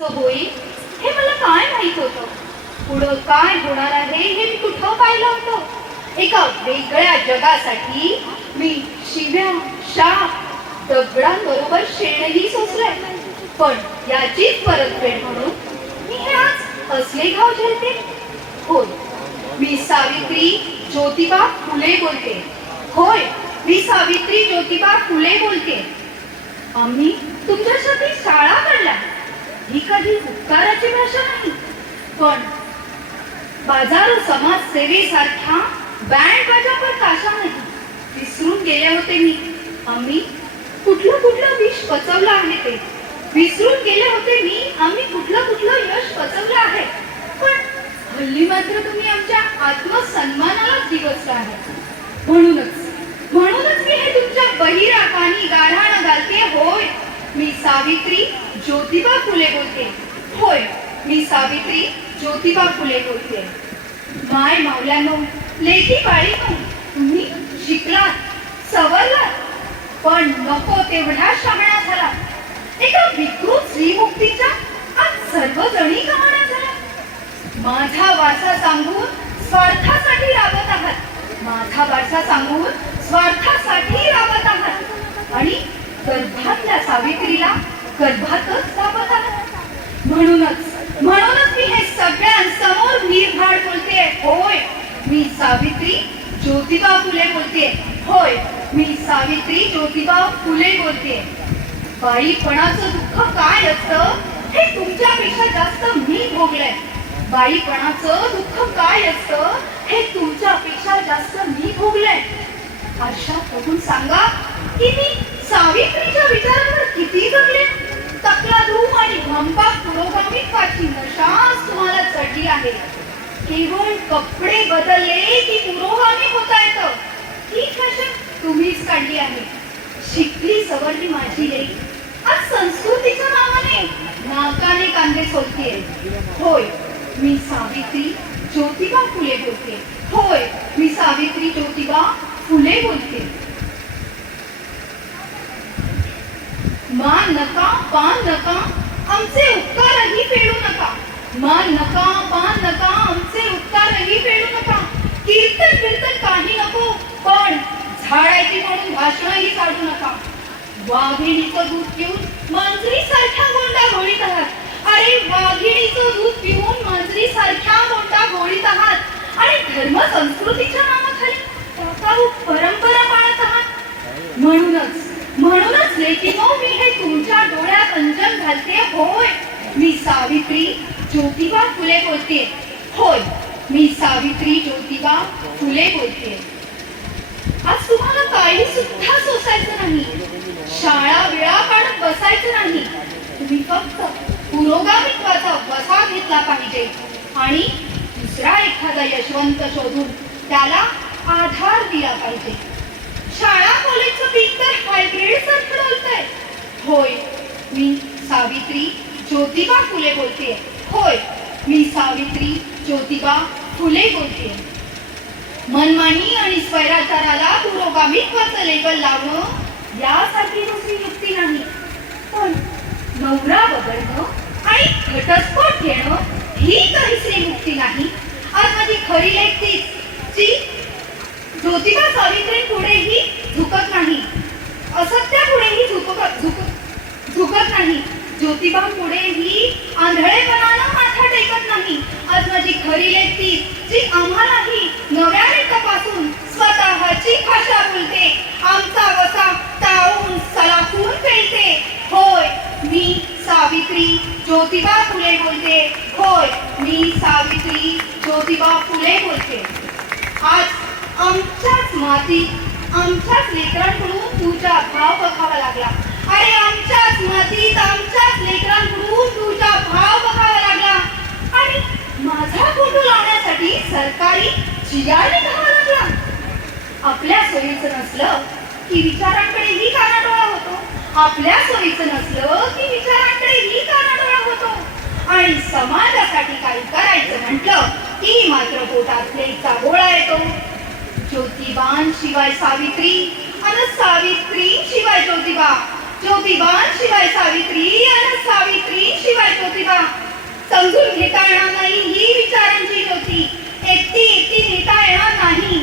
होईल हे मला काय माहीत होतं? पुढं काय होणार आहे हे मी कुठं पाहिलं होतं? एका वेगळ्या जगासाठी मी शिव्या शाप दगडांबरोबर शेणही सोसलंय. पण याचीच परतफेड म्हणून मी हे आज असले घाव झेलते. होय मी सावित्री ज्योतिबा फुले बोलते. होय मी सावित्री ज्योतिबा फुले बोलते. आम्ही तुमच्यासाठी शाळा काढल्या. ही कधी उपकाराची भाषा नाही. पण बाजार समाज सेवेसारख्या बँड पण ताशा नाही विसरून गेले होते मी. आम्ही कुठलं कुठलं विष पचवलं आहे ते. विसरून गेले होते मी. आम्ही कुठलं कुठलं यश पचवलं आहे. पण हल्ली मात्र तुम्ही आमच्या आत्मसन्मानाला दिवसला आहे. म्हणूनच म्हणूनच मी हे तुमच्या बहिराकानी गाढाण घालते होय. मी सावित्री ज्योतिबा फुले बोलते. होय मी सावित्री ज्योतिबा फुले बोलते. माय मावल्यानो लेखी बाळी तुम्ही शिकलात सवरलात. पण नको तेवढा शहाण्या झाला. एका विकृत श्रीमुक्तीच्या आज सर्वजणी कहाण्या झाला. माझा वारसा सांगून स्वार्थासाठी राबत आहात. माझा वारसा सांगून स्वार्थासाठी राबत आहात. आणि गर्भातल्या सावित्रीला गर्भातच राबत म्हणूनच म्हणूनच मी हे सगळ्यांसमोर निर्धाड बोलते होय मी सावित्री ज्योतिबा फुले बोलते होय मी सावित्री ज्योतिबा फुले बोलते बाईपणाचं दुःख काय असतं? हे तुमच्यापेक्षा जास्त मी भोगलंय. बाईपणाचं दुःख काय असतं? हे तुमच्यापेक्षा जास्त मी भोगलंय. आशा बघून सांगा की मी सावित्रीच्या विचारावर किती जगले तकला धूम आणि भंपाक पुरोगामित्वाची नशाच तुम्हाला चढली आहे. केवळ कपडे बदलले की पुरोगामी होता येतं. ही फॅशन तुम्हीच काढली आहे. शिकली सवरली माझी लेक आज संस्कृतीच्या नावाने नाकाने कांदे सोडतीये होय मी सावित्री ज्योतिबा फुले बोलते. होय मी सावित्री ज्योतिबा फुले बोलते. मान नका पान नका आमचे उपकारही फेडू नका. मान नका पान नका आमचे उपकारही फेडू नका. कीर्तन बिर्तन काही नको पण झाडायची म्हणून भाषणही काढू नका. वाघिणीचं दूध पिऊन मांजरी सारख्या गोंडा घोळीत आहात. अरे वाघिणीचं दूध पिऊन मांजरी सारख्या गोंडा घोळीत आहात. आणि धर्म संस्कृतीच्या नावाखाली परंपरा पाळत आहात. म्हणूनच म्हणूनच लेखिनो मी हे तुमच्या डोळ्यात अंजन घालते होय. मी सावित्री ज्योतिबा फुले बोलते. होय मी सावित्री ज्योतिबा फुले बोलते. आज तुम्हाला काही सुद्धा सोसायचं नाही. शाळा वेळा काढत बसायचं नाही. तुम्ही फक्त पुरोगामित्वाचा वसा घेतला पाहिजे. आणि दुसरा एखादा यशवंत शोधून त्याला आधार दिला पाहिजे. शाळा कॉलेजचं पीक तर हायब्रिड सारखं डोलतंय होय मी सावित्री ज्योतिबा फुले बोलते होय मी सावित्री ज्योतिबा फुले बोलते मनमानी आणि स्वैराचाराला पुरोगामित्वाचं लेबल लावणं यासाठी दुसरी युक्ती नाही. पण नवरा बदलणं आणि घटस्फोट घेणं ही काही श्रीमुक्ती नाही. आज माझी खरी लेख तीच. ज्योतिबा सावित्री पुढेही झुकत नाही. असत्यापुढेही झुकत झुक झुकत नाही. ज्योतिबा पुढेही आंधळेपणानं माथा टेकत नाही. आज माझी खरी लेख जी आम्हालाही नव्या रेखापासून स्वतःची भाषा बोलते. आमचा वसा टाळून सलाखून पेलते. होय मी सावित्री ज्योतिबा फुले बोलते. होय मी सावित्री ज्योतिबा फुले बोलते. आज आमच्याच मातीत आमच्याच लेकरांकडून तुझा भाव बघावा लागला. अरे आमच्याच मातीत आमच्याच लेकरांकडून तुझा भाव बघावा लागला. आणि माझा फोटो लावण्यासाठी सरकारी जियाने घ्यावा लागला. आपल्या सोयीचं नसलं की विचारांकडेही कानाडोळा होतो. आपल्या सोयीचं नसलं की विचारांकडेही कानाडोळा होतो. आणि समाजासाठी काही करायचं म्हटलं की मात्र पोटात लेचा गोळा येतो. ज्योतिबान शिवाय सावित्री आणि सावित्री शिवाय ज्योतिबा. शिवाय सावित्री आणि सावित्री शिवाय ज्योतिबा. समजून घेता येणार नाही ही विचारांची ज्योती. एकटी एकटी नेता येणार नाही.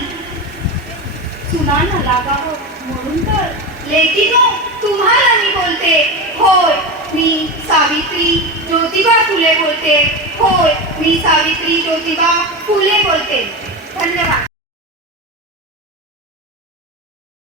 सुनांना लागावं म्हणून तर. लेकिनो तुम्हाला मी बोलते. होय मी सावित्री ज्योतिबा फुले बोलते. होय मी सावित्री ज्योतिबा फुले बोलते. धन्यवाद.